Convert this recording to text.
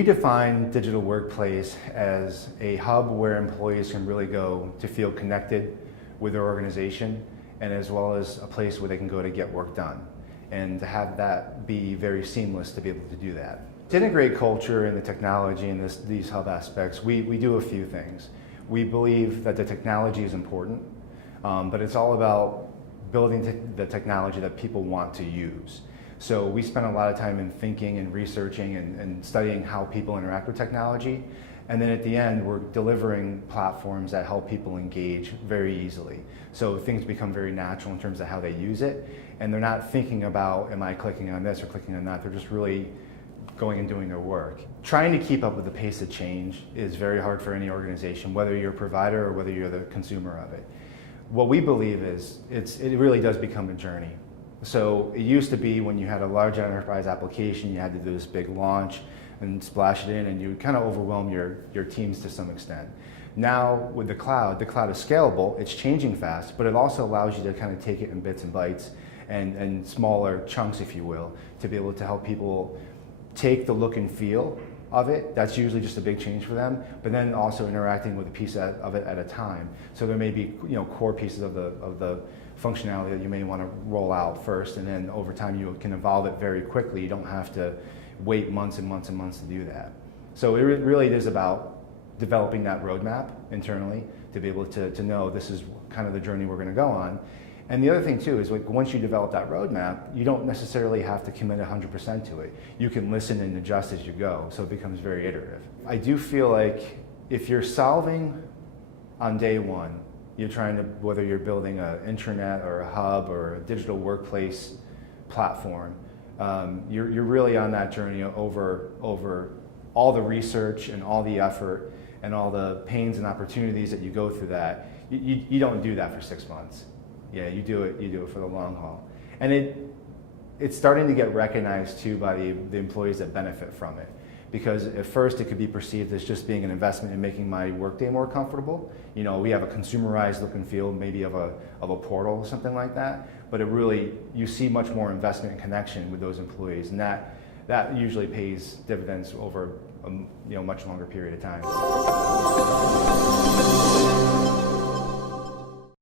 We define digital workplace as a hub where employees can really go to feel connected with their organization, and as well as a place where they can go to get work done, and to have that be very seamless to be able to do that. To integrate culture and the technology and these hub aspects, we do a few things. We believe that the technology is important, but it's all about building the technology that people want to use. So we spend a lot of time in thinking and researching and studying how people interact with technology. And then at the end, we're delivering platforms that help people engage very easily. So things become very natural in terms of how they use it. And they're not thinking about, am I clicking on this or clicking on that? They're just really going and doing their work. Trying to keep up with the pace of change is very hard for any organization, whether you're a provider or whether you're the consumer of it. What we believe is it really does become a journey. So it used to be when you had a large enterprise application, you had to do this big launch and splash it in, and you kind of overwhelm your teams to some extent. Now with the cloud is scalable, it's changing fast, but it also allows you to kind of take it in bits and bytes and smaller chunks, if you will, to be able to help people take the look and feel of it. That's usually just a big change for them, but then also interacting with a piece of it at a time. So there may be core pieces of the functionality that you may want to roll out first, and then over time you can evolve it very quickly. You don't have to wait months and months and months to do that. So it really is about developing that roadmap internally to be able to know this is kind of the journey we're going to go on. And the other thing too is, like, once you develop that roadmap, you don't necessarily have to commit 100% to it. You can listen and adjust as you go, so it becomes very iterative. I do feel like if you're solving on day one, you're trying to, whether you're building an intranet or a hub or a digital workplace platform, you're really on that journey over all the research and all the effort and all the pains and opportunities that you go through that. You don't do that for 6 months. Yeah, you do it for the long haul. And it's starting to get recognized too by the employees that benefit from it. Because at first it could be perceived as just being an investment in making my workday more comfortable. We have a consumerized look and feel maybe of a portal or something like that. But you see much more investment and connection with those employees, and that usually pays dividends over a much longer period of time.